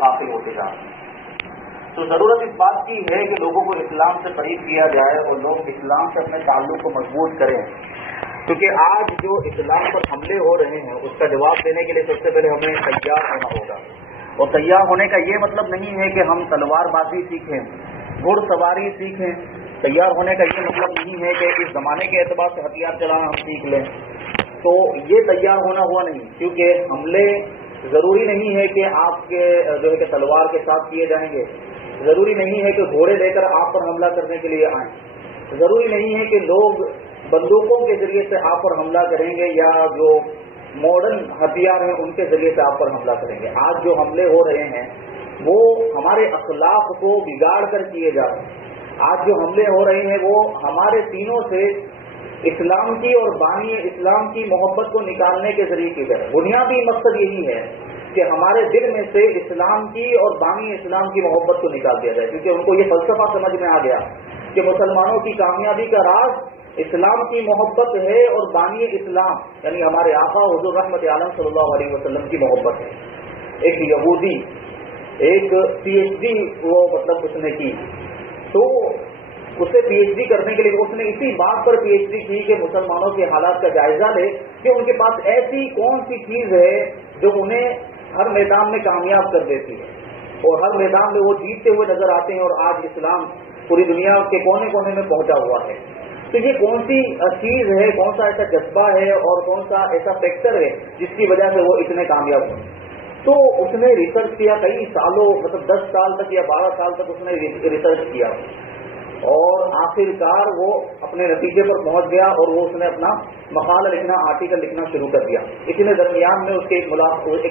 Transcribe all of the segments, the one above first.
غافل ہوتے جا رہے ہیں۔ تو ضرورت اس بات کی ہے کہ لوگوں کو اسلام سے قریب کیا جائے اور لوگ اسلام سے اپنے تعلق کو مضبوط کریں، کیونکہ آج جو اسلام پر حملے ہو رہے ہیں اس کا جواب دینے کے لیے سب سے پہلے ہمیں تیار ہونا ہوگا۔ اور تیار ہونے کا یہ مطلب نہیں ہے کہ ہم تلوار بازی سیکھیں، گھڑ سواری سیکھیں۔ تیار ہونے کا یہ مطلب نہیں ہے کہ اس زمانے کے اعتبار سے ہتھیار چلانا ہم سیکھ لیں۔ تو یہ تیار ہونا ہوا نہیں، کیونکہ حملے ضروری نہیں ہے کہ آپ کے جو ہے کہ تلوار کے ساتھ کیے جائیں گے، ضروری نہیں ہے کہ گھوڑے لے کر آپ پر حملہ کرنے کے لیے آئیں، ضروری نہیں ہے کہ لوگ بندوقوں کے ذریعے سے آپ پر حملہ کریں گے یا جو ماڈرن ہتھیار ہیں ان کے ذریعے سے آپ پر حملہ کریں گے۔ آج جو حملے ہو رہے ہیں وہ ہمارے اخلاق کو بگاڑ کر کیے جا رہے ہیں۔ آج جو حملے ہو رہے ہیں وہ ہمارے سینوں سے اسلام کی اور بانی اسلام کی محبت کو نکالنے کے ذریعے کی جائے۔ بنیادی مقصد یہی ہے کہ ہمارے دل میں سے اسلام کی اور بانی اسلام کی محبت کو نکال دیا جائے، کیونکہ ان کو یہ فلسفہ سمجھ میں آ گیا کہ مسلمانوں کی کامیابی کا راز اسلام کی محبت ہے اور بانی اسلام یعنی ہمارے آقا حضور رحمت عالم صلی اللہ علیہ وسلم کی محبت ہے۔ ایک یہودی ایک پی ایچ ڈی وہ مطلب اس نے کی، تو اسے پی ایچ ڈی کرنے کے لیے اس نے اسی بات پر پی ایچ ڈی کی کہ مسلمانوں کے حالات کا جائزہ لے کہ ان کے پاس ایسی کون سی چیز ہے جو انہیں ہر میدان میں کامیاب کر دیتی ہے اور ہر میدان میں وہ جیتتے ہوئے نظر آتے ہیں، اور آج اسلام پوری دنیا کے کونے کونے میں پہنچا ہوا ہے۔ تو یہ کون سی چیز ہے، کون سا ایسا جذبہ ہے اور کون سا ایسا فیکٹر ہے جس کی وجہ سے وہ اتنے کامیاب ہوئے؟ تو اس نے ریسرچ کیا کئی سالوں، مطلب 10 سال تک یا 12 سال تک اس نے ریسرچ کیا، اور آخرکار وہ اپنے نتیجے پر پہنچ گیا اور وہ اس نے اپنا مقالہ لکھنا، آرٹیکل لکھنا شروع کر دیا۔ اتنے درمیان میں اس کے ایک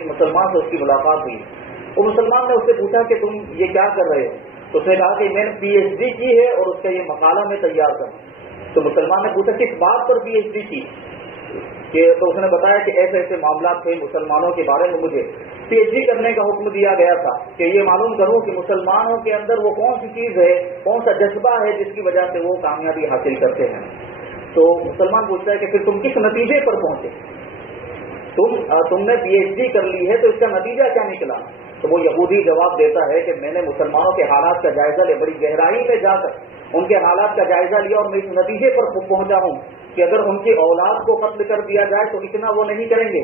مسلمان سے اس کی ملاقات ہوئی۔ وہ مسلمان نے اس سے پوچھا کہ تم یہ کیا کر رہے ہو؟ تو اس نے کہا کہ میں نے پی ایچ ڈی کی ہے اور اس کا یہ مقالہ میں تیار کروں۔ تو مسلمان نے پوچھا کس بات پر پی ایچ ڈی کی؟ تو اس نے بتایا کہ ایسے ایسے معاملات تھے مسلمانوں کے بارے میں، مجھے پی ایچ ڈی کرنے کا حکم دیا گیا تھا کہ یہ معلوم کروں کہ مسلمانوں کے اندر وہ کون سی چیز ہے، کون سا جذبہ ہے جس کی وجہ سے وہ کامیابی حاصل کرتے ہیں۔ تو مسلمان پوچھتا ہے کہ پھر تم کس نتیجے پر پہنچے؟ تم نے پی ایچ ڈی کر لی ہے تو اس کا نتیجہ کیا نکلا؟ تو وہ یہودی جواب دیتا ہے کہ میں نے مسلمانوں کے حالات کا جائزہ لیا، بڑی گہرائی میں جا کر ان کے حالات کا جائزہ لیا، اور میں اس نتیجے پر پہنچا ہوں کہ اگر ان کی اولاد کو قتل کر دیا جائے تو اتنا وہ نہیں کریں گے،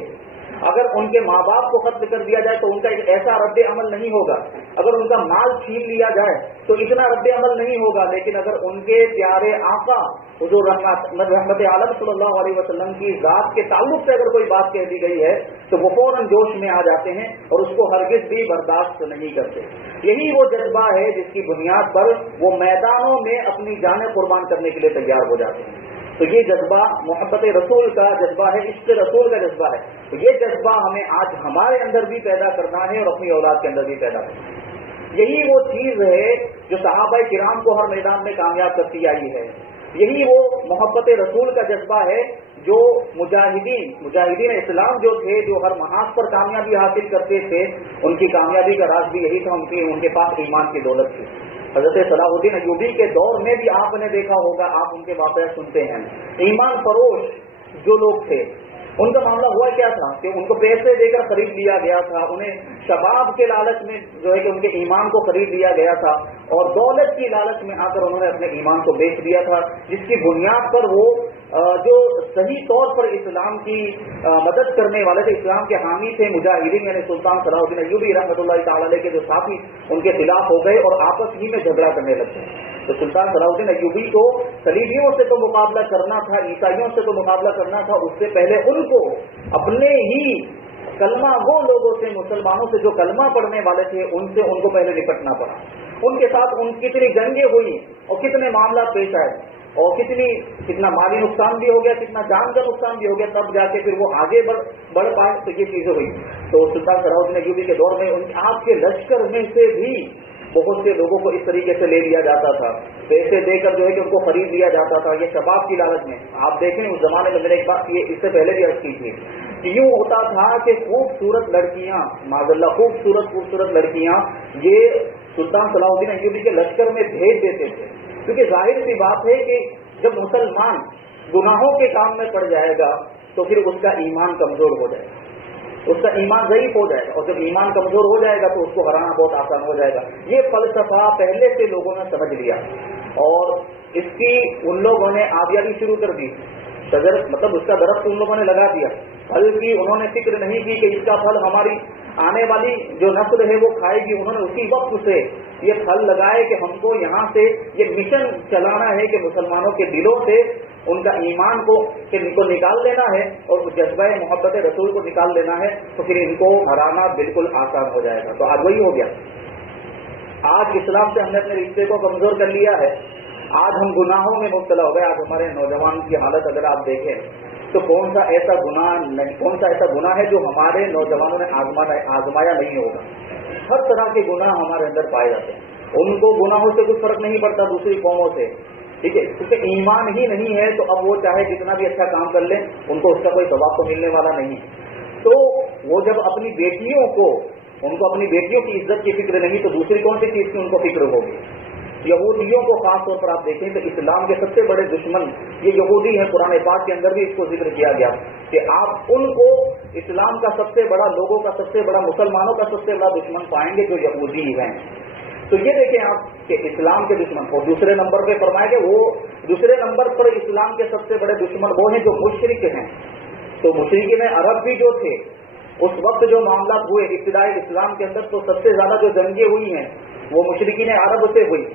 اگر ان کے ماں باپ کو قتل کر دیا جائے تو ان کا ایک ایسا رد عمل نہیں ہوگا، اگر ان کا مال چھین لیا جائے تو اتنا رد عمل نہیں ہوگا، لیکن اگر ان کے پیارے آقا حضور رحمت عالم صلی اللہ علیہ وسلم کی ذات کے تعلق سے اگر کوئی بات کہہ دی گئی ہے تو وہ فوراً جوش میں آ جاتے ہیں اور اس کو ہرگز بھی برداشت نہیں کرتے۔ یہی وہ جذبہ ہے جس کی بنیاد پر وہ میدانوں میں اپنی جانیں قربان کرنے کے لیے تیار ہو جاتے ہیں۔ تو یہ جذبہ محبت رسول کا جذبہ ہے، عشق رسول کا جذبہ ہے۔ تو یہ جذبہ ہمیں آج ہمارے اندر بھی پیدا کرنا ہے اور اپنی اولاد کے اندر بھی پیدا کرنا ہے۔ یہی وہ چیز ہے جو صحابہ کرام کو ہر میدان میں کامیاب کرتی آئی ہے، یہی وہ محبت رسول کا جذبہ ہے جو مجاہدین اسلام جو تھے، جو ہر محاذ پر کامیابی حاصل کرتے تھے، ان کی کامیابی کا راز بھی یہی تھا، ان کے پاس ایمان کی دولت تھی۔ حضرت صلاح الدین ایوبی کے دور میں بھی آپ نے دیکھا ہوگا، آپ ان کے واقعات سنتے ہیں، ایمان فروش جو لوگ تھے ان کا معاملہ ہوا کیا تھا کہ ان کو پیسے دے کر خرید لیا گیا تھا، انہیں شباب کے لالچ میں جو ہے کہ ان کے ایمان کو خرید لیا گیا تھا، اور دولت کی لالچ میں آ کر انہوں نے اپنے ایمان کو بیچ دیا تھا، جس کی بنیاد پر وہ جو صحیح طور پر اسلام کی مدد کرنے والے تھے، اسلام کے حامی تھے، مجاہدین، یعنی سلطان صلاح الدین ایوبی رحمۃ اللہ تعالی علیہ کے جو ساتھی ان کے خلاف ہو گئے اور آپس ہی میں جھگڑا کرنے لگے۔ تو سلطان صلاح الدین ایوبی کو صلیبیوں سے تو مقابلہ کرنا تھا، عیسائیوں سے تو مقابلہ کرنا تھا، اس سے پہلے ان کو اپنے ہی کلمہ وہ لوگوں سے، مسلمانوں سے جو کلمہ پڑھنے والے تھے، ان سے ان کو پہلے نپٹنا پڑا۔ ان کے ساتھ کتنی جنگیں ہوئی اور کتنے معاملات پیش آئے اور کتنا مالی نقصان بھی ہو گیا، کتنا جان کا نقصان بھی ہو گیا، تب جا کے پھر وہ آگے بڑھ پائے۔ تو یہ چیزیں ہوئی۔ تو سلطان صلاح الدین ایوبی کے دور میں آپ کے لشکر میں سے بھی بہت سے لوگوں کو اس طریقے سے لے لیا جاتا تھا، پیسے دے کر جو ہے کہ ان کو خرید لیا جاتا تھا، یہ شباب کی لالچ میں۔ آپ دیکھیں اس زمانے میں، میں نے ایک بات یہ اس سے پہلے بھی عرض کی تھی کہ یوں ہوتا تھا کہ خوبصورت لڑکیاں، معاذ اللہ خوبصورت لڑکیاں یہ سلطان صلاح الدین ایوبی کے لشکر میں بھیج دیتے تھے، کیونکہ ظاہر سی بات ہے کہ جب مسلمان گناہوں کے کام میں پڑ جائے گا تو پھر اس کا ایمان کمزور ہو جائے گا۔ اس کا ایمان ضعیف ہو جائے گا، اور جب ایمان کمزور ہو جائے گا تو اس کو ہرانا بہت آسان ہو جائے گا۔ یہ فلسفہ پہلے سے لوگوں نے سمجھ لیا اور اس کی ان لوگوں نے آبیاری شروع کر دی، شجر مطلب اس کا درخت ان لوگوں نے لگا دیا، پھل کی انہوں نے فکر نہیں کی کہ اس کا پھل ہماری آنے والی جو نسل ہے وہ کھائے گی۔ انہوں نے اسی وقت سے یہ پھل لگائے کہ ہم کو یہاں سے یہ مشن چلانا ہے کہ مسلمانوں کے دلوں سے ان کا ایمان کو نکال لینا ہے اور جذبہ محبت رسول کو نکال لینا ہے، تو پھر ان کو ہرانا بالکل آسان ہو جائے گا۔ تو آج وہی ہو گیا، آج اسلام سے ہم نے اپنے رشتے کو کمزور کر لیا ہے، آج ہم گناہوں میں مبتلا ہو گئے۔ آج ہمارے نوجوان کی حالت اگر آپ دیکھیں تو کون سا ایسا گناہ ہے جو ہمارے نوجوانوں نے آزمایا نہیں ہوگا؟ ہر طرح کے گناہ ہمارے اندر پائے جاتے ہیں، ان کو گناہوں سے کچھ فرق نہیں پڑتا دوسری قوموں سے، ٹھیک ہے، کیونکہ ایمان ہی نہیں ہے تو اب وہ چاہے جتنا بھی اچھا کام کر لیں ان کو اس کا کوئی ثواب تو ملنے والا نہیں۔ تو وہ جب اپنی بیٹیوں کو، ان کو اپنی بیٹیوں کی عزت کی فکر نہیں تو دوسری کون سی چیز کی ان کو فکر ہوگی؟ یہودیوں کو خاص طور پر آپ دیکھیں تو اسلام کے سب سے بڑے دشمن یہ یہودی ہیں۔ قرآن پاک کے اندر بھی اس کو ذکر کیا گیا کہ آپ ان کو اسلام کا سب سے بڑا، لوگوں کا سب سے بڑا، مسلمانوں کا سب سے بڑا دشمن پائیں گے جو یہودی ہیں۔ تو یہ دیکھیں آپ کہ اسلام کے دشمن، اور دوسرے نمبر پہ فرمائے گے وہ دوسرے نمبر پر اسلام کے سب سے بڑے دشمن وہ ہیں جو مشرک ہیں۔ تو مشرکین عرب بھی جو تھے اس وقت جو معاملات ہوئے ابتدائی اسلام کے اندر، تو سب سے زیادہ جو جنگیں ہوئی ہیں وہ مشرکین عرب سے ہوئی۔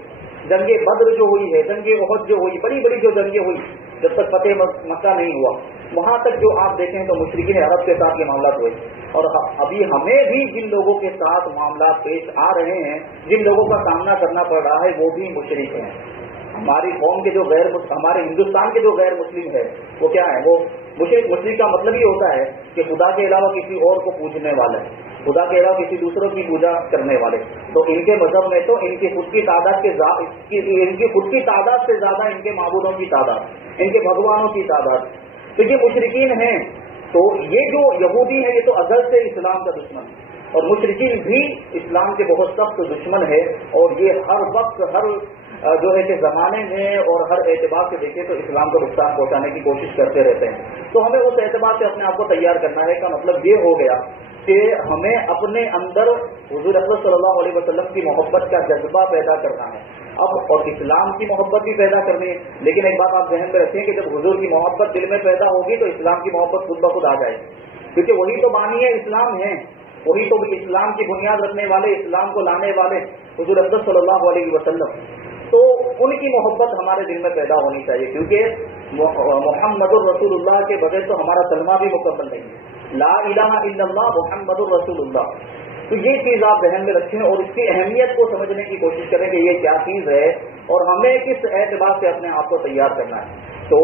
جنگ بدر جو ہوئی ہے، جنگ احد جو ہوئی، بڑی بڑی جو جنگیں ہوئی جب تک فتح مکہ نہیں ہوا، وہاں تک جو آپ دیکھیں تو مشرکین عرب کے ساتھ یہ معاملات ہوئے۔ اور ابھی ہمیں بھی جن لوگوں کے ساتھ معاملات پیش آ رہے ہیں، جن لوگوں کا سامنا کرنا پڑ رہا ہے، وہ بھی مشرک ہیں۔ ہماری قوم کے جو ہمارے ہندوستان کے جو غیر مسلم ہے وہ کیا ہے؟ وہ مشرک کا مطلب یہ ہوتا ہے کہ خدا کے علاوہ کسی اور کو پوجنے والے، خدا کے علاوہ کسی دوسروں کی پوجا کرنے والے۔ تو ان کے مذہب میں تو ان کی خود کی تعداد سے زیادہ ان کے معبودوں کی تعداد، ان کے بھگوانوں کی تعداد، تو یہ مشرکین ہیں۔ تو یہ جو یہودی ہیں یہ تو ازل سے اسلام کا دشمن ہے، اور مشرکین بھی اسلام کے بہت سخت دشمن ہے، اور یہ ہر وقت ہر جو ہے کہ زمانے میں اور ہر اعتبار سے دیکھیں تو اسلام کو نقصان پہنچانے کی کوشش کرتے رہتے ہیں۔ تو ہمیں اس اعتبار سے اپنے آپ کو تیار کرنا ہے۔ کا مطلب یہ ہو گیا کہ ہمیں اپنے اندر حضور اکرم صلی اللہ علیہ وسلم کی محبت کا جذبہ پیدا کرنا ہے اب، اور اسلام کی محبت بھی پیدا کرنی ہے۔ لیکن ایک بات آپ ذہن میں رکھیں کہ جب حضور کی محبت دل میں پیدا ہوگی تو اسلام کی محبت خود بخود آ جائے گی، کیونکہ وہی تو بانی ہے اسلام ہیں، وہی تو اسلام کی بنیاد رکھنے والے، اسلام کو لانے والے حضور اکرم صلی اللہ علیہ وسلم۔ تو ان کی محبت ہمارے دل میں پیدا ہونی چاہیے، کیونکہ محمد الرسول اللہ کے بغیر تو ہمارا کلمہ بھی مکمل نہیں ہے، لا الہ الا اللہ محمد الرسول اللہ۔ تو یہ چیز آپ ذہن میں رکھیں اور اس کی اہمیت کو سمجھنے کی کوشش کریں کہ یہ کیا چیز ہے اور ہمیں کس اعتبار سے اپنے آپ کو تیار کرنا ہے۔ تو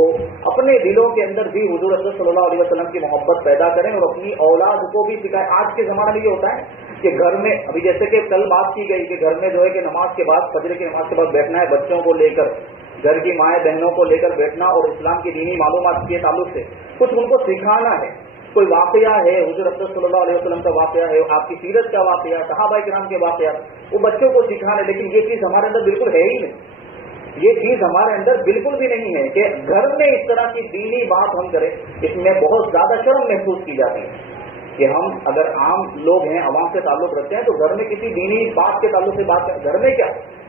اپنے دلوں کے اندر بھی حضور صلی اللہ علیہ وسلم کی محبت پیدا کریں اور اپنی اولاد کو بھی سکھائیں۔ آج کے زمانے میں یہ ہوتا ہے کہ گھر میں، ابھی جیسے کہ کل بات کی گئی کہ گھر میں جو ہے کہ نماز کے بعد، فجر کی نماز کے بعد بیٹھنا ہے، بچوں کو لے کر، گھر کی مائیں بہنوں کو لے کر بیٹھنا اور اسلام کی دینی معلومات کے تعلق سے کچھ ان کو سکھانا ہے۔ کوئی واقعہ ہے حضور اکرم صلی اللہ علیہ وسلم کا واقعہ ہے، آپ کی سیرت کا واقعہ، صحابہ کرام کے واقعات، وہ بچوں کو سکھانا ہے۔ لیکن یہ چیز ہمارے اندر بالکل ہے ہی نہیں، یہ چیز ہمارے اندر بالکل بھی نہیں ہے کہ گھر میں اس طرح کی دینی بات ہم کریں۔ اس میں بہت زیادہ شرم محسوس کی جاتی ہے کہ ہم اگر عام لوگ ہیں، عوام سے تعلق رکھتے ہیں تو گھر میں کسی دینی بات کے تعلق سے بات کریں، گھر میں کیا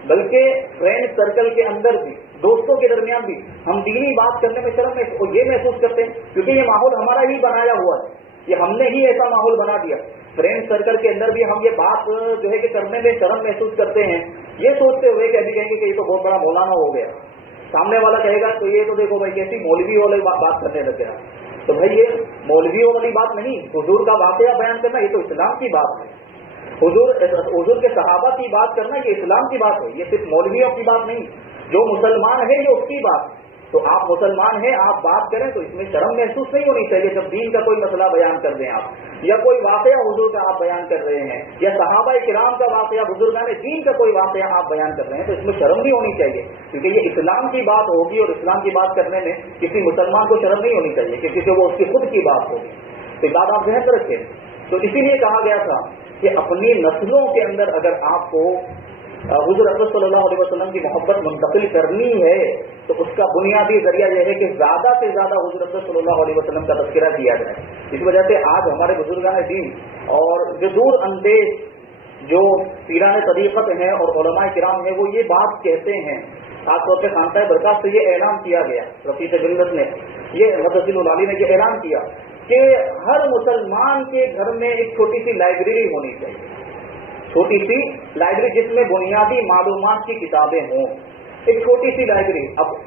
بلکہ فرینڈ سرکل کے اندر بھی، دوستوں کے درمیان بھی ہم دینی بات کرنے میں شرم یہ محسوس کرتے ہیں، کیونکہ یہ ماحول ہمارا ہی بنایا ہوا ہے، یہ ہم نے ہی ایسا ماحول بنا دیا۔ فرینڈ سرکل کے اندر بھی ہم یہ بات جو ہے کہ کرنے میں شرم محسوس کرتے ہیں، یہ سوچتے ہوئے کہ ابھی کہیں گے کہ یہ تو بہت بڑا مولانا ہو گیا، سامنے والا کہے گا تو یہ تو دیکھو بھائی کیسی مولوی والی بات کرنے لگ گیا۔ تو بھائی یہ مولویوں والی بات نہیں، حضور کا واقعہ بیان کرنا یہ تو اسلام کی بات ہے، حضور کے صحابہ کی بات کرنا یہ اسلام کی بات ہے، یہ صرف مولویوں کی بات نہیں، جو مسلمان ہے یہ اس کی بات۔ تو آپ مسلمان ہیں، آپ بات کریں تو اس میں شرم محسوس نہیں ہونی چاہیے جب دین کا کوئی مسئلہ بیان کر دیں آپ، یا کوئی واقعہ حضور کا آپ بیان کر رہے ہیں، یا صحابہ کرام کا واقعہ، بزرگان دین کا کوئی واقعہ آپ بیان کر رہے ہیں، تو اس میں شرم نہیں ہونی چاہیے، کیونکہ یہ اسلام کی بات ہوگی اور اسلام کی بات کرنے میں کسی مسلمان کو شرم نہیں ہونی چاہیے، کیونکہ وہ اس کی خود کی بات ہوگی۔ تو بات آپ ذہن رکھیں۔ تو اسی لیے کہا گیا تھا کہ اپنی نسلوں کے اندر اگر آپ کو हुजूर अकरम सल्लल्लाहु अलैहि वसल्लम की मोहब्बत मुंतकिल करनी है तो उसका बुनियादी जरिया यह है कि ज़्यादा से ज़्यादा हुजूर अकरम सल्लल्लाहु अलैहि वसल्लम का तज़किरा किया जाए। इस वजह से आज हमारे बुजुर्गान दीन और जो दूर अंदेश जो पीरान तरीक़त हैं और उलमाए किराम हैं वो ये बात कहते हैं, खासतौर पर खानकाह बरकात से ये ऐलान किया गया, रफ़ीक़ जन्नत ने ये मुदस्सिरुल आली ने ये ऐलान किया कि हर मुसलमान के घर में एक छोटी सी लाइब्रेरी होनी चाहिए, छोटी सी लाइब्रेरी जिसमें बुनियादी मालूमात की किताबें हों, एक छोटी सी लाइब्रेरी। अब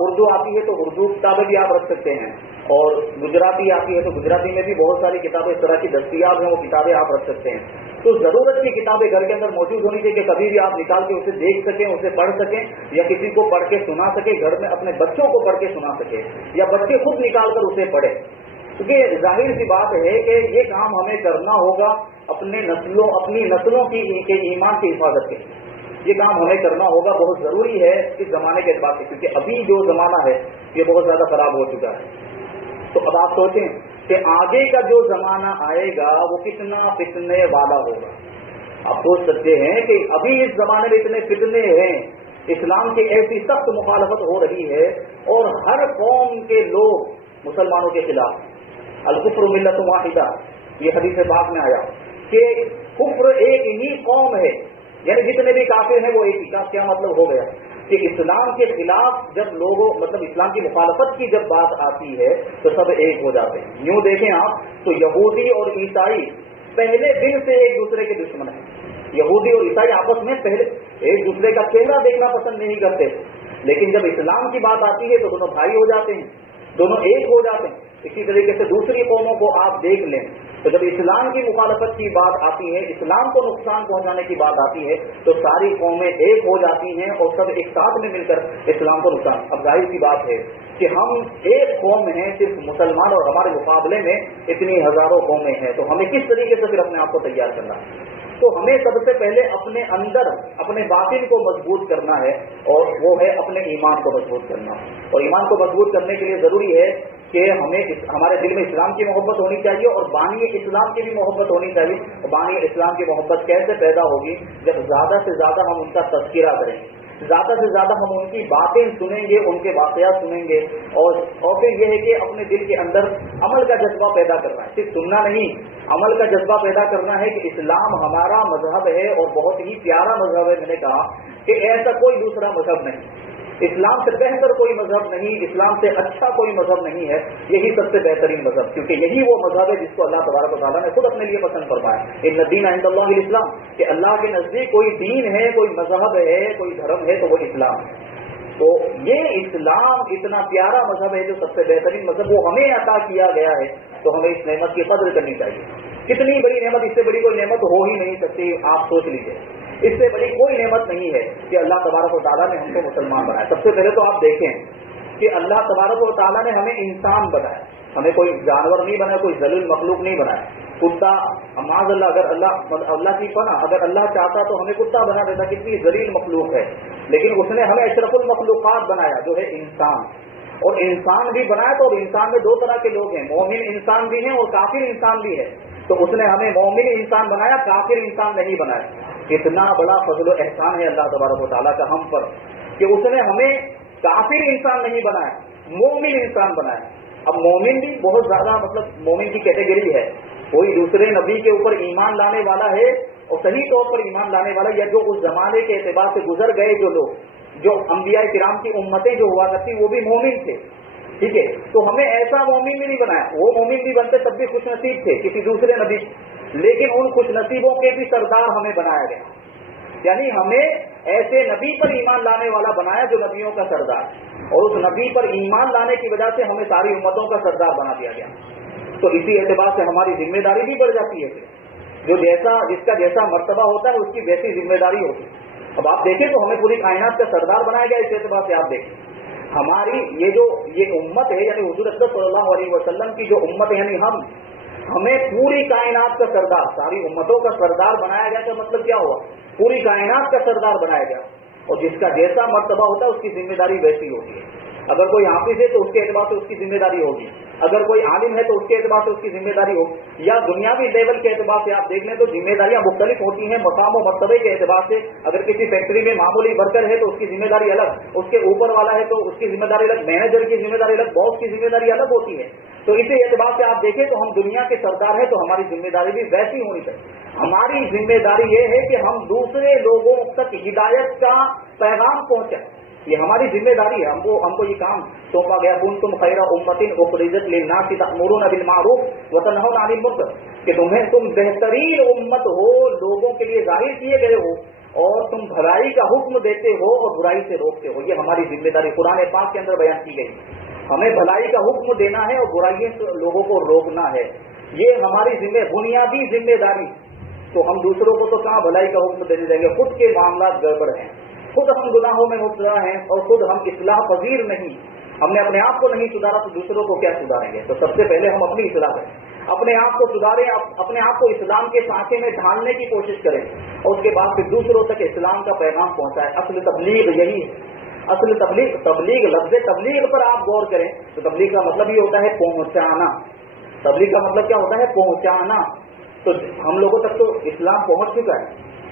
उर्दू आती है तो उर्दू किताबें भी आप रख सकते हैं, और गुजराती आती है तो गुजराती में भी बहुत सारी किताबें इस तरह की दस्तयाब हैं, वो किताबें आप रख सकते हैं। तो जरूरत की किताबें घर के अंदर मौजूद होनी चाहिए कि कभी भी आप निकाल के उसे देख सकें, उसे पढ़ सकें, या किसी को पढ़ के सुना सके, घर में अपने बच्चों को पढ़ के सुना सके, या बच्चे खुद निकाल कर उसे पढ़े। क्योंकि जाहिर सी बात है कि ये काम हमें करना होगा अपनी नस्लों की ईमान की हिफाजत के लिए, ये काम हमें करना होगा, बहुत जरूरी है इस जमाने के बाद से, क्योंकि अभी जो जमाना है ये बहुत ज्यादा खराब हो चुका है। तो अब आप सोचें कि आगे का जो जमाना आएगा वो कितना फितने वाला होगा। आप सोच सकते हैं कि अभी इस जमाने में इतने फितने हैं, इस्लाम की ऐसी सख्त मुखालफत हो रही है, और हर कौम के लोग मुसलमानों के खिलाफ, अल कुफ्र मिल्लत वाहिदा, ये हदीस पाक में आया कि कुफ्र एक ही कौम है, यानी जितने भी काफिर हैं वो एक ही। का क्या मतलब हो गया कि इस्लाम के खिलाफ जब लोगों मतलब इस्लाम की मुखालफत की जब बात आती है तो सब एक हो जाते हैं। यूं देखें आप तो यहूदी और ईसाई पहले दिन से एक दूसरे के दुश्मन हैं। यहूदी और ईसाई आपस में पहले एक दूसरे का चेहरा देखना पसंद नहीं करते, लेकिन जब इस्लाम की बात आती है तो दोनों भाई हो जाते हैं, दोनों एक हो जाते हैं। इसी तरीके से दूसरी कौमों को आप देख लें तो जब इस्लाम की मुखालफत की बात आती है, इस्लाम को नुकसान पहुंचाने की बात आती है, तो सारी कौमें एक हो जाती हैं और सब एक साथ में मिलकर इस्लाम को नुकसान। अब जाहिर सी बात है कि हम एक कौम हैं, सिर्फ मुसलमान, और हमारे मुकाबले में इतनी हजारों कौमें हैं, तो हमें किस तरीके से फिर अपने आप को तैयार करना है? तो हमें सबसे पहले अपने अंदर अपने बातिन को मजबूत करना है, और वो है अपने ईमान को मजबूत करना। और ईमान को मजबूत करने के लिए जरूरी है कि हमें हमारे दिल में इस्लाम की मोहब्बत होनी चाहिए और बानी इस्लाम की भी मोहब्बत होनी चाहिए। बानी इस्लाम की मोहब्बत कैसे पैदा होगी? जब ज्यादा से ज्यादा हम उनका तज़किरा करेंगे, ज्यादा से ज्यादा हम उनकी बातें सुनेंगे, उनके वाक़यात सुनेंगे, और फिर यह है कि अपने दिल के अंदर अमल का जज्बा पैदा करना है। सिर्फ सुनना नहीं, अमल का जज्बा पैदा करना है कि इस्लाम हमारा मजहब है और बहुत ही प्यारा मजहब है। मैंने कहा कि ऐसा कोई दूसरा मजहब नहीं, इस्लाम से बेहतर कोई मजहब नहीं, इस्लाम से अच्छा कोई मजहब नहीं है, यही सबसे बेहतरीन मजहब, क्योंकि यही वो मजहब है जिसको अल्लाह तबारक व तआला ने खुद अपने लिए पसंद फरमाया। इन्न दीन इंदल्लाहिल इस्लाम, कि अल्लाह के नजदीक कोई दीन है, कोई मजहब है, कोई धर्म है तो वो इस्लाम है। तो ये इस्लाम इतना प्यारा मजहब है जो सबसे बेहतरीन मजहब, वो हमें अता किया गया है, तो हमें इस नेमत की कदर करनी चाहिए। कितनी बड़ी नेमत, इससे बड़ी कोई नेमत हो ही नहीं सकती। आप सोच लीजिए, इससे बड़ी कोई नेमत नहीं है कि अल्लाह तबारक व तआला ने हमको मुसलमान बनाया। सबसे पहले तो आप देखें कि अल्लाह तबारक व तआला ने हमें इंसान बनाया, हमें कोई जानवर नहीं बनाया, कोई जलील मखलूक नहीं बनाया। कुत्ता माज़अल्लाह, अगर अल्लाह की पना, अगर अल्लाह चाहता तो हमें कुत्ता बना देता, कितनी जलील मखलूक है, लेकिन उसने हमें अशरफुल मखलूकात बनाया जो है इंसान। और इंसान भी बनाया तो इंसान में दो तरह के लोग हैं, मोमिन इंसान भी हैं और काफिर इंसान भी है। तो उसने हमें मोमिन इंसान बनाया, काफिर इंसान नहीं बनाया। कितना बड़ा फजल व एहसान है अल्लाह तबारक व तआला का हम पर कि उसने हमें काफिर इंसान नहीं बनाया, मोमिन इंसान बनाया। अब मोमिन भी बहुत ज्यादा मतलब मोमिन की कैटेगरी है, कोई दूसरे नबी के ऊपर ईमान लाने वाला है और सही तौर पर ईमान लाने वाला, या जो उस जमाने के एतबार से गुजर गए जो लोग, जो अंबिया किराम की उम्मतें जो हुआ करती वो भी मोमिन थे, ठीक है। तो हमें ऐसा मोमिन भी नहीं बनाया, वो मोमिन भी बनते तब भी खुश नसीब थे किसी दूसरे नबी, लेकिन उन खुश नसीबों के भी सरदार हमें बनाया गया, यानी हमें ऐसे नबी पर ईमान लाने वाला बनाया जो नबियों का सरदार, और उस नबी पर ईमान लाने की वजह से हमें सारी उम्मतों का सरदार बना दिया गया। तो इसी एतबार से हमारी जिम्मेदारी भी बढ़ जाती है, जो जिसका जैसा मर्तबा होता है उसकी वैसी जिम्मेदारी होती है। अब आप देखें तो हमें पूरी कायनात का सरदार बनाया गया। इस एतबार से आप देखें हमारी ये उम्मत है, यानी हुजूर अकरम सल्लल्लाहु अलैहि वसल्लम की जो उम्मत है, यानी हमें पूरी कायनात का सरदार, सारी उम्मतों का सरदार बनाया गया। तो मतलब क्या हुआ? पूरी कायनात का सरदार बनाया गया, और जिसका जैसा मर्तबा होता है उसकी जिम्मेदारी वैसी होती है। अगर कोई हाफिज है तो उसके एतबार से उसकी जिम्मेदारी होगी, अगर कोई आलिम है तो उसके एतबार से उसकी जिम्मेदारी होगी, या दुनियावी लेवल के एतबार से आप देख लें तो जिम्मेदारियां मुख्तलिफ होती हैं मकाम और मर्तबे के एतबार से। अगर किसी फैक्ट्री में मामूली वर्कर है तो उसकी जिम्मेदारी अलग, उसके ऊपर वाला है तो उसकी जिम्मेदारी अलग, मैनेजर की जिम्मेदारी अलग, बॉस की जिम्मेदारी अलग होती है। तो इसी एतबार से आप देखें तो हम दुनिया के सरदार हैं तो हमारी जिम्मेदारी भी वैसी होनी चाहिए। हमारी जिम्मेदारी ये है कि हम दूसरे लोगों तक हिदायत का पैगाम पहुंचाएं, ये हमारी जिम्मेदारी है। हमको ये काम सौंपा गया, कुंतुम खैरा उम्मतिन उखरिजत लिन्नासि तअमुरूना बिल मारूफ व तनहौना अनिल मुनकर, कि तुम बेहतरीन उम्मत हो, लोगों के लिए जाहिर किए गए हो और तुम भलाई का हुक्म देते हो और बुराई से रोकते हो। ये हमारी जिम्मेदारी कुरान पाक के अंदर बयान की गई। हमें भलाई का हुक्म देना है और बुराइयों से लोगों को रोकना है, ये हमारी बुनियादी जिम्मेदारी। तो हम दूसरों को तो कहाँ भलाई का हुक्म देने देंगे, खुद के मामला गड़बड़ हैं, खुद हम गुनाहों में मुब्तला हैं और खुद हम इस्लाह पजीर नहीं, हमने अपने आप को नहीं सुधारा तो दूसरों को क्या सुधारेंगे। तो सबसे पहले हम अपनी इस्लाह करें, अपने आप को सुधारें, अपने आप को इस्लाम के सांचे में ढालने की कोशिश करें और उसके बाद फिर दूसरों तक इस्लाम का पैगाम पहुंचाएं। असल तबलीग यही है, असल तबलीग लफ्ज़ तबलीग पर आप गौर करें तो तबलीग का मतलब ये होता है पहुंचाना। तबलीग का मतलब क्या होता है? पहुंचाना। तो हम लोगों तक तो इस्लाम पहुंच चुका है,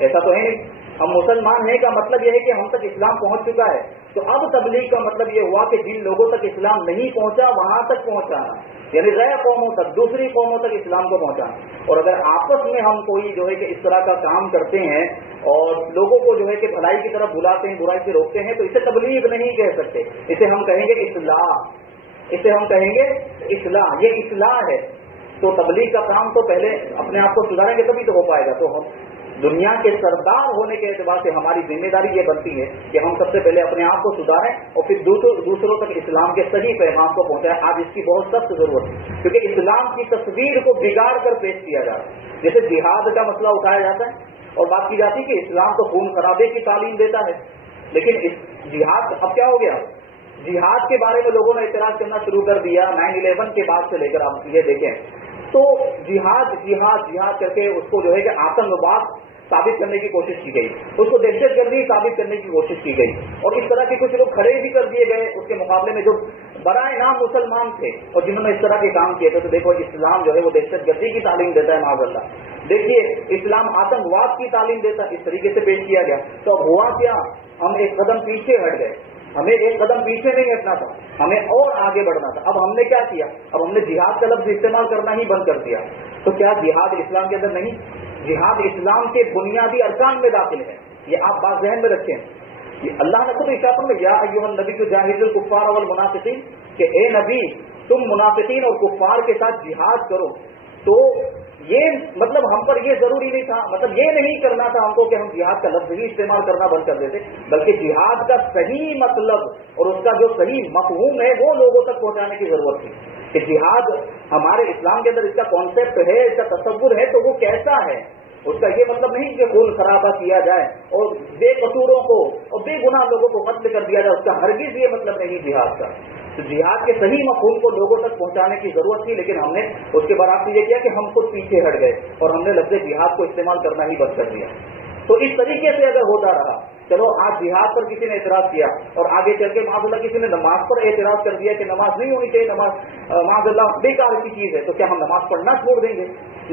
ऐसा तो है नहीं। हम मुसलमान हैं का मतलब यह है कि हम तक इस्लाम पहुंच चुका है। तो अब तबलीग का मतलब ये हुआ कि जिन लोगों तक इस्लाम नहीं पहुंचा वहां तक पहुंचाना, यानी गैर कौमों तक, दूसरी कौमों तक इस्लाम को पहुंचाना। और अगर आपस में हम कोई जो है कि इस तरह का काम करते हैं और लोगों को जो है कि भलाई की तरफ बुलाते हैं, बुराई से रोकते हैं, तो इसे तबलीग नहीं कह सकते, इसे हम कहेंगे इस्लाह, इसे हम कहेंगे इस्लाह। ये इस्लाह है। तो तबलीग का काम तो पहले अपने आप को सुधारेंगे तभी तो हो पाएगा। तो हम दुनिया के सरदार होने के एतबार से हमारी जिम्मेदारी ये बनती है कि हम सबसे पहले अपने आप को सुधारें और फिर दूसरों तक इस्लाम के सही पैगाम को पहुंचाएं। आज इसकी बहुत सख्त जरूरत है, क्योंकि इस्लाम की तस्वीर को बिगाड़ कर पेश किया जा रहा है। जैसे जिहाद का मसला उठाया जाता है और बात की जाती है कि इस्लाम तो खून खराबे की तालीम देता है, लेकिन इस जिहाद अब क्या हो गया? जिहाद के बारे में लोगों ने एतराज करना शुरू कर दिया 9/11 के बाद से लेकर। आप ये देखें तो जिहाद जिहाद जिहाद करके उसको जो है कि आतंकवाद साबित करने की कोशिश की गई, उसको दहशतगर्दी साबित करने की कोशिश की गई और इस तरह के कुछ लोग खड़े भी कर दिए गए उसके मुकाबले में जो बराए नाम मुसलमान थे और जिन्होंने इस तरह के काम किए थे। तो देखो इस्लाम जो है वो दहशतगर्दी की तालीम देता है माज़अल्लाह, देखिए इस्लाम आतंकवाद की तालीम देता है। इस तरीके से पेश किया गया तो अब हुआ क्या? हम एक कदम पीछे हट गए, हमें एक कदम पीछे नहीं हटना था, हमें और आगे बढ़ना था। अब हमने क्या किया? अब हमने जिहाद का लफ्ज इस्तेमाल करना ही बंद कर दिया। तो क्या जिहाद इस्लाम के अंदर नहीं? जिहाद इस्लाम के बुनियादी अरकान में दाखिल है, ये आप बात ज़हन में रखें। ये अल्लाह ने खुद इशारा में या अय्युहन नबी को जाहिदुल कुफ्फार वल मुनाफिकीन, कि ए नबी तुम मुनाफिकीन और कुफ्फार के साथ जिहाद करो। तो ये मतलब हम पर ये जरूरी नहीं था, मतलब ये नहीं करना था हमको कि हम जिहाद का लफ्ज ही इस्तेमाल करना बंद कर देते, बल्कि जिहाद का सही मतलब और उसका जो सही मफहूम है वो लोगों तक पहुंचाने की जरूरत थी कि जिहाद हमारे इस्लाम के अंदर इसका कॉन्सेप्ट है, इसका तसव्वुर है, तो वो कैसा है। उसका ये मतलब नहीं कि खून खराबा किया जाए और बेकसूरों को और बेगुनाह लोगों को कत्ल कर दिया जाए, उसका हरगिज ये मतलब नहीं जिहाद का। तो जिहाद के सही मफहूम को लोगों तक पहुंचाने की जरूरत थी, लेकिन हमने उसके बराबर ये किया कि हम खुद पीछे हट गए और हमने लफ्ज़ जिहाद को इस्तेमाल करना ही बंद कर दिया। तो इस तरीके से अगर होता रहा, चलो आज जिहाद पर किसी ने एतराज किया और आगे चल के माज़अल्लाह किसी ने नमाज पर एतराज कर दिया कि नमाज नहीं होनी चाहिए, नमाज माज़अल्लाह बेकार की चीज है, तो क्या हम नमाज पढ़ना छोड़ देंगे?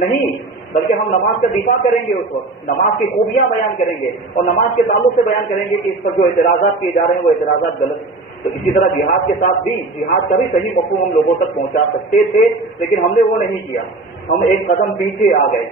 नहीं, बल्कि हम नमाज का दिफा करेंगे, उस वक्त नमाज की खूबियां बयान करेंगे और नमाज के ताल्लुक से बयान करेंगे कि इस पर जो एतराज़ात किए जा रहे हैं वो एतराज़ात गलत। तो इसी तरह जिहाद के साथ भी जिहाद का भी सही मफहूम हम लोगों तक पहुंचा सकते थे, लेकिन हमने वो नहीं किया, हम एक कदम पीछे आ गए।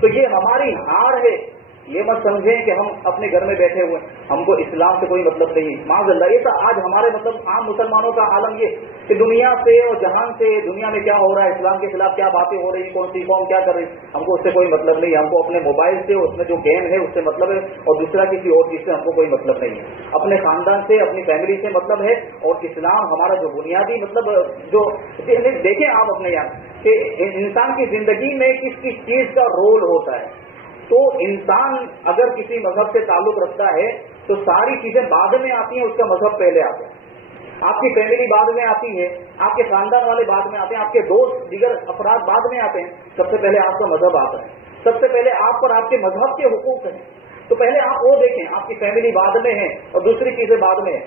तो ये हमारी हार है। ये मत समझें कि हम अपने घर में बैठे हुए हमको इस्लाम से कोई मतलब नहीं। माज़अल्लाह ये तो आज हमारे मतलब आम मुसलमानों का आलम ये कि दुनिया से और जहान से दुनिया में क्या हो रहा है, इस्लाम के खिलाफ क्या बातें हो रही, कौन सी कौम क्या कर रही, हमको उससे कोई मतलब नहीं। हमको अपने मोबाइल से उसमें जो गेम है उससे मतलब है और दूसरा किसी और चीज से हमको कोई मतलब नहीं है। अपने खानदान से अपनी फैमिली से मतलब है और इस्लाम हमारा जो बुनियादी मतलब जो देखें आप अपने यहाँ कि इंसान की जिंदगी में किस किस चीज का रोल होता है। तो इंसान अगर किसी मजहब से ताल्लुक रखता है तो सारी चीजें बाद में आती हैं, उसका मजहब पहले आता है। आपकी फैमिली बाद में आती है, आपके खानदान वाले बाद में आते हैं, आपके दोस्त दीगर अफराद बाद में आते हैं, सबसे पहले आपका मजहब आता है। सबसे पहले आप पर आपके मजहब के हुकूक हैं, तो पहले आप वो देखें। आपकी फैमिली बाद में है और दूसरी चीजें बाद में है।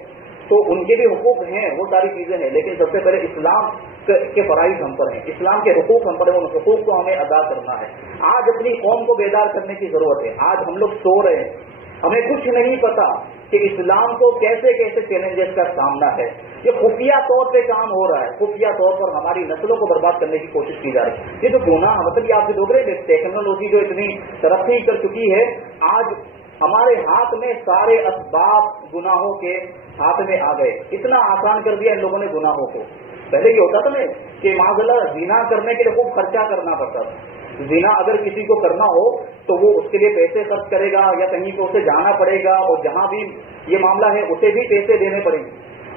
तो उनके भी हुकूक हैं, वो सारी चीजें हैं, लेकिन सबसे पहले इस्लाम के फराइज हम पर हैं, इस्लाम के हुकूक हम पर हैं, उन हुकूक को हमें अदा करना है। आज अपनी कौम को बेदार करने की जरूरत है। आज हम लोग सो रहे हैं, हमें कुछ नहीं पता कि इस्लाम को कैसे कैसे चैलेंजेस का सामना है। ये खुफिया तौर पे काम हो रहा है, खुफिया तौर पर हमारी नस्लों को बर्बाद करने की कोशिश की जा रही है। ये जो गुनाह, मतलब ये आप जो लोग टेक्नोलॉजी जो इतनी तरक्की कर चुकी है, आज हमारे हाथ में सारे असबाब गुनाहों के हाथ में आ गए। इतना आसान कर दिया इन लोगों ने गुनाहों को। पहले ये होता था ना कि माज़अल्लाह ज़िना करने के लिए खूब खर्चा करना पड़ता था। ज़िना अगर किसी को करना हो तो वो उसके लिए पैसे खर्च करेगा या कहीं पे उसे जाना पड़ेगा, और जहां भी ये मामला है उसे भी पैसे देने पड़ेंगे।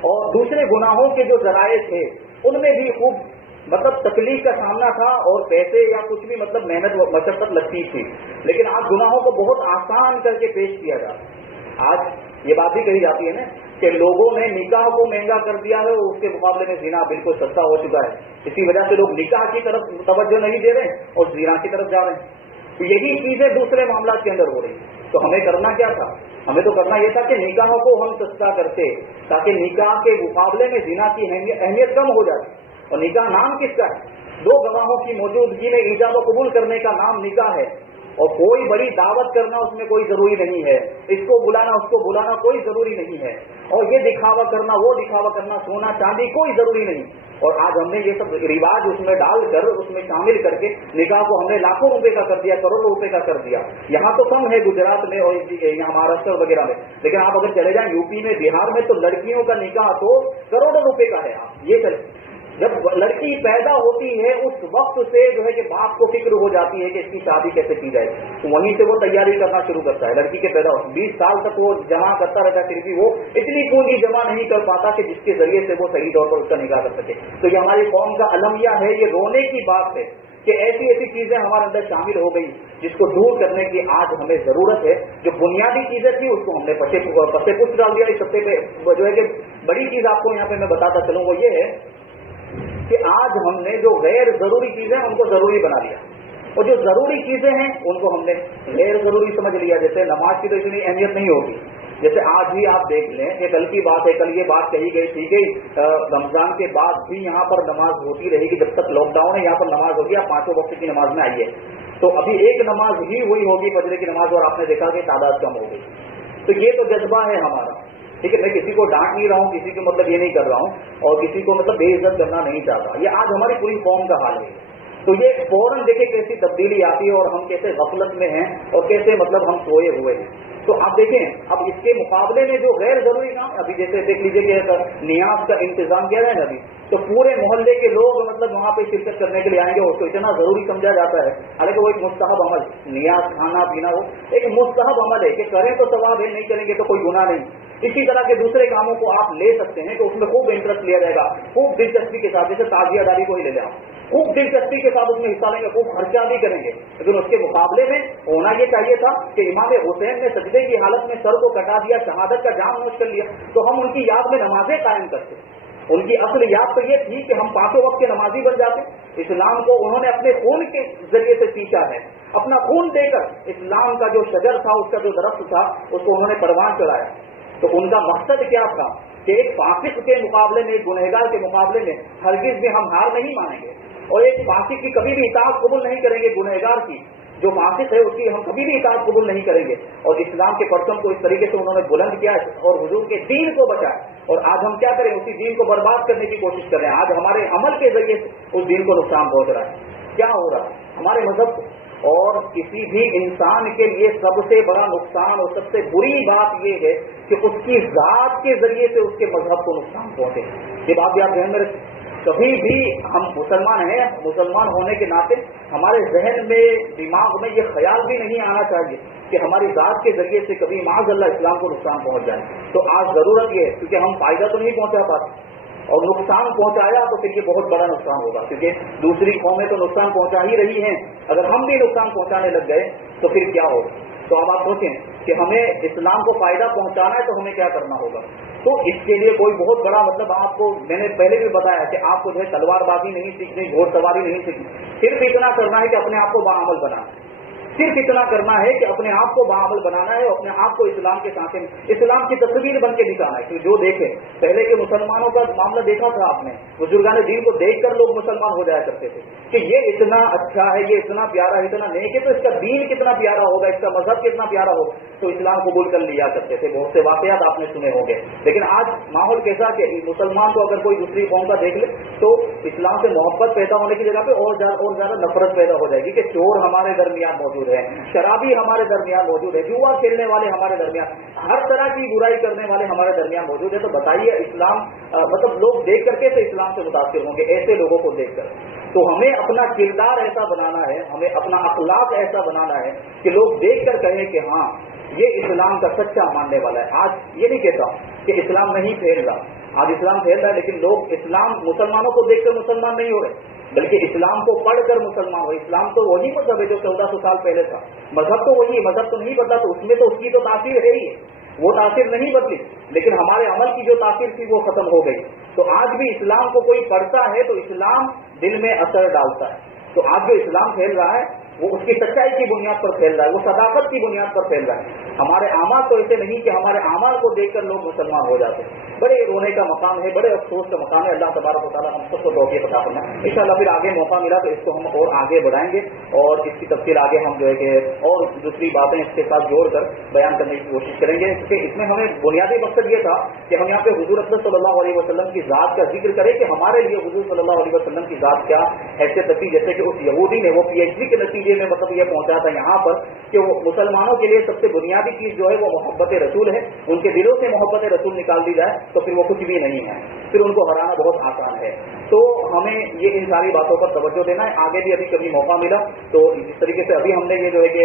और दूसरे गुनाहों के जो जराए थे उनमें भी खूब मतलब तकलीफ का सामना था, और पैसे या कुछ भी मतलब मेहनत मशक्कत लगती थी। लेकिन आज गुनाहों को बहुत आसान करके पेश किया जाता। आज ये बात भी कही जाती है ना कि लोगों ने निकाह को महंगा कर दिया है, उसके मुकाबले में ज़िना बिल्कुल सस्ता हो चुका है। इसी वजह से लोग निकाह की तरफ तवज्जो नहीं दे रहे और ज़िना की तरफ जा रहे हैं। तो यही चीजें दूसरे मामला के अंदर हो रही। तो हमें करना क्या था? हमें तो करना यह था कि निकाह को हम सस्ता करते, ताकि निकाह के मुकाबले में ज़िना की अहमियत कम हो जाती। और निकाह नाम किसका है? दो गवाहों की मौजूदगी में ईजाब व कबूल करने का नाम निकाह है। और कोई बड़ी दावत करना उसमें कोई जरूरी नहीं है, इसको बुलाना उसको बुलाना कोई जरूरी नहीं है, और ये दिखावा करना वो दिखावा करना, सोना चांदी कोई जरूरी नहीं। और आज हमने ये सब रिवाज उसमें डालकर, उसमें शामिल करके निकाह को हमने लाखों रुपए का कर दिया, करोड़ों रुपए का कर दिया। यहाँ तो कम है गुजरात में और यहाँ महाराष्ट्र वगैरह में, लेकिन आप अगर चले जाएं यूपी में, बिहार में, तो लड़कियों का निकाह तो करोड़ों रुपए का है। आप ये चले, जब लड़की पैदा होती है उस वक्त से जो है कि बाप को फिक्र हो जाती है कि इसकी शादी कैसे की जाए, तो वहीं से वो तैयारी करना शुरू करता है। लड़की के पैदा 20 साल तक वो जमा करता रहता है, फिर भी वो इतनी पूंजी जमा नहीं कर पाता कि जिसके जरिए से वो सही तौर पर उसका निकाह कर सके। तो ये हमारी कौम का अलमिया है, ये रोने की बात है कि ऐसी ऐसी चीजें हमारे अंदर शामिल हो गई जिसको दूर करने की आज हमें जरूरत है। जो बुनियादी चीजें थी उसको हमने पसे पुष्ट डाल दिया। इस सबसे जो है कि बड़ी चीज आपको यहाँ पे मैं बताता चलूँ वो ये है कि आज हमने जो गैर जरूरी चीजें उनको जरूरी बना लिया, और जो जरूरी चीजें हैं उनको हमने गैर जरूरी समझ लिया। जैसे नमाज की तो इतनी अहमियत नहीं होगी, जैसे आज भी आप देख लें कि कल की बात है, कल ये बात कही गई थी कि रमजान के बाद भी यहाँ पर नमाज होती रहेगी, जब तक लॉकडाउन है यहाँ पर नमाज होगी, आप 5 वक्त की नमाज में आइए। तो अभी एक नमाज ही हुई होगी फजर की नमाज, और आपने देखा कि तादाद कम हो गई। तो ये तो जज्बा है हमारा, ठीक है। मैं किसी को डांट नहीं रहा हूँ, किसी को मतलब ये नहीं कर रहा हूँ, और किसी को मतलब बेइज्जत करना नहीं चाहता। ये आज हमारी पूरी कौम का हाल है। तो ये फौरन देखे कैसी तब्दीली आती है और हम कैसे गफलत में हैं और कैसे मतलब हम सोए हुए हैं। तो आप देखें, अब इसके मुकाबले में जो गैर जरूरी काम, अभी जैसे देख लीजिए कि नियाज का इंतजाम किया जाए ना अभी, तो पूरे मोहल्ले के लोग मतलब वहाँ पे शिरकत करने के लिए आएंगे, उसको इतना जरूरी समझा जाता है। हालांकि वो एक मुस्तहब अमल, नियाज खाना पीना वो एक मुस्तहब अमल है कि करें तो सवाब है, नहीं करेंगे तो कोई गुनाह नहीं। इसी तरह के दूसरे कामों को आप ले सकते हैं, तो उसमें खूब इंटरेस्ट लिया जाएगा, खूब दिलचस्पी के साथ। जैसे ताजियादारी को ही ले लें, खूब दिलचस्पी के साथ उसमें हिस्सा लेंगे, खूब खर्चा भी करेंगे। लेकिन उसके मुकाबले में होना ये चाहिए था कि इमाम हुसैन ने सजदे की हालत में सर को कटा दिया, शहादत का जाम नोश कर लिया, तो हम उनकी याद में नमाजें कायम करते। उनकी असल याद तो ये थी कि हम 5 वक्त के नमाजी बन जाते। इस्लाम को उन्होंने अपने खून के जरिए से सींचा है, अपना खून देकर इस्लाम का जो शजर था, उसका जो दरख्त था, उसको उन्होंने परवान चढ़ाया। तो उनका मकसद क्या था कि एक फासिक के मुकाबले में, एक गुनहगार के मुकाबले में हरगिज भी हम हार नहीं मानेंगे, और एक फासिक की कभी भी इताअत कबूल नहीं करेंगे। गुनहगार की जो फासिक है उसकी हम कभी भी इताअत कबूल नहीं करेंगे। और इस्लाम के परचम को इस तरीके से उन्होंने बुलंद किया और हुजूर के दीन को बचाया। और आज हम क्या करें, उसी दीन को बर्बाद करने की कोशिश कर रहे हैं। आज हमारे अमल के जरिए से उस दीन को नुकसान पहुंच रहा है। क्या हो रहा है हमारे मजहब को? और किसी भी इंसान के लिए सबसे बड़ा नुकसान और सबसे बुरी बात यह है कि उसकी जात के जरिए से उसके मजहब को नुकसान पहुंचे। ये बात भी आप ध्यान में रखें। कभी भी हम मुसलमान हैं, मुसलमान होने के नाते हमारे जहन में, दिमाग में ये ख्याल भी नहीं आना चाहिए कि हमारी जात के जरिए से कभी माज़अल्लाह इस्लाम को नुकसान पहुंच जाए। तो आज जरूरत ये है, क्योंकि हम फायदा तो नहीं पहुंचा पाते और नुकसान पहुंचाया तो फिर ये बहुत बड़ा नुकसान होगा, क्योंकि दूसरी कौमें तो नुकसान पहुंचा ही रही हैं। अगर हम भी नुकसान पहुंचाने लग गए तो फिर क्या होगा? तो अब आप सोचें कि हमें इस्लाम को फायदा पहुंचाना है तो हमें क्या करना होगा। तो इसके लिए कोई बहुत बड़ा मतलब आपको मैंने पहले भी बताया कि आपको जो है तलवारबाजी नहीं सीखनी, घोड़सवारी नहीं सीखनी, सिर्फ इतना करना है कि अपने आप को बाअमल बनाना। सिर्फ इतना करना है कि अपने आप को बाअमल बनाना है, अपने आप को इस्लाम के साथ इस्लाम की तस्वीर बन के दिखाना है। कि जो देखे, पहले के मुसलमानों का मामला देखा था आपने, बुजुर्गान दीन को देखकर लोग मुसलमान हो जाया करते थे कि ये इतना अच्छा है, ये इतना प्यारा है, इतना नेक है, तो इसका दीन कितना प्यारा होगा, इसका मजहब कितना प्यारा होगा, तो इस्लाम कबूल कर लिया करते थे। बहुत से वाकयात आपने सुने होंगे। लेकिन आज माहौल कैसा कि मुसलमान को अगर कोई दूसरी कौम का देख ले तो इस्लाम से मोहब्बत पैदा होने की जगह पे और ज्यादा नफरत पैदा हो जाएगी कि चोर हमारे दरमियान मौजूद है, शराबी हमारे दरमियान मौजूद है, जुआ खेलने वाले हमारे दरमियान, हर तरह की बुराई करने वाले हमारे दरमियान मौजूद है। तो बताइए इस्लाम मतलब लोग देख करके से इस्लाम से मुतासिर होंगे ऐसे लोगों को देखकर। तो हमें अपना किरदार ऐसा बनाना है, हमें अपना अखलाक ऐसा बनाना है कि लोग देख कर कहें कि हाँ ये इस्लाम का सच्चा मानने वाला है। आज ये नहीं कहता कि इस्लाम नहीं फैल रहा, आज इस्लाम फैल रहा है, लेकिन लोग इस्लाम मुसलमानों को देखकर मुसलमान नहीं हो रहे, बल्कि इस्लाम को पढ़कर मुसलमान हो। इस्लाम तो वही मजहब है जो 1400 साल पहले था, मजहब तो वही है, मजहब तो नहीं बदला, तो उसमें तो उसकी तो तासीर है ही, वो तासीर नहीं बदली, लेकिन हमारे अमल की जो तासीर थी वो खत्म हो गई। तो आज भी इस्लाम को कोई पढ़ता है तो इस्लाम दिल में असर डालता है। तो आज जो इस्लाम फैल रहा है वो उसकी सच्चाई की बुनियाद पर फैल रहा है, वो सदाकत की बुनियाद पर फैल रहा है। हमारे आमाल तो ऐसे नहीं कि हमारे आमाल को देखकर लोग मुसलमान हो जाते हैं। बड़े रोने का मकाम है, बड़े अफसोस का मकाम है। अल्लाह तबारक व तआला हम सबको तौफीक अता फरमाए। इंशाअल्लाह फिर आगे मौका मिला तो इसको हम और आगे बढ़ाएंगे और इसकी तफसील आगे हम जो है कि और दूसरी बातें इसके साथ जोड़कर बयान करने की कोशिश करेंगे। क्योंकि इसमें हमें बुनियादी मकसद ये था कि हम यहाँ पे हुजूर अकरम सल्लल्लाहु अलैहि वसल्लम की जात का जिक्र करें कि हमारे लिए हुजूर सल्लल्लाहु अलैहि वसल्लम की जात क्या हैसियत थी। जैसे कि उस यहूदी ने वो पीएचडी के नतीजे में मतलब ये पहुंचा था यहाँ पर कि वो मुसलमानों के लिए सबसे बुनियादी चीज जो है वो मोहब्बत रसूल है। उनके दिलों से मोहब्बत रसूल निकाल दी जाए तो फिर वो कुछ भी नहीं है, फिर उनको हराना बहुत आसान है। तो हमें ये इन सारी बातों पर तवज्जो देना है। आगे भी अभी कभी मौका मिला तो इस तरीके से अभी हमने ये जो है कि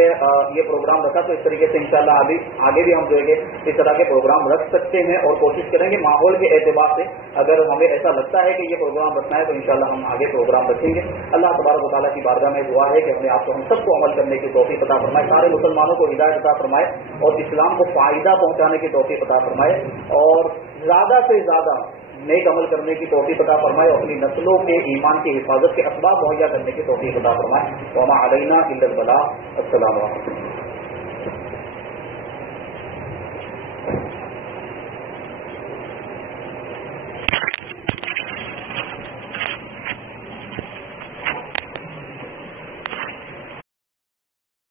ये प्रोग्राम रखा, तो इस तरीके से इंशाल्लाह अभी आगे भी हम जो है कि इस तरह के प्रोग्राम रख सकते हैं और कोशिश करेंगे माहौल के एतबार से अगर हमें ऐसा लगता है कि ये प्रोग्राम रखना है तो इंशाल्लाह हम आगे प्रोग्राम रखेंगे। अल्लाह तबारक व तआला की बारगाह में दुआ है कि हमें आपको हम सबको अमल करने की तौफीक अता फरमाए, सारे मुसलमानों को हिदायत अता फरमाए और इस्लाम को फायदा पहुंचाने की तौफीक अता फरमाए और ज्यादा से ज्यादा नेक अमल करने की तौफीक अता फरमाए और अपनी नस्लों के ईमान की हिफाजत के असबाब मुहैया करने की तौफीक अता फरमाए। वमा अलैना इल्लल बलाग। अस्सलामु अलैकुम।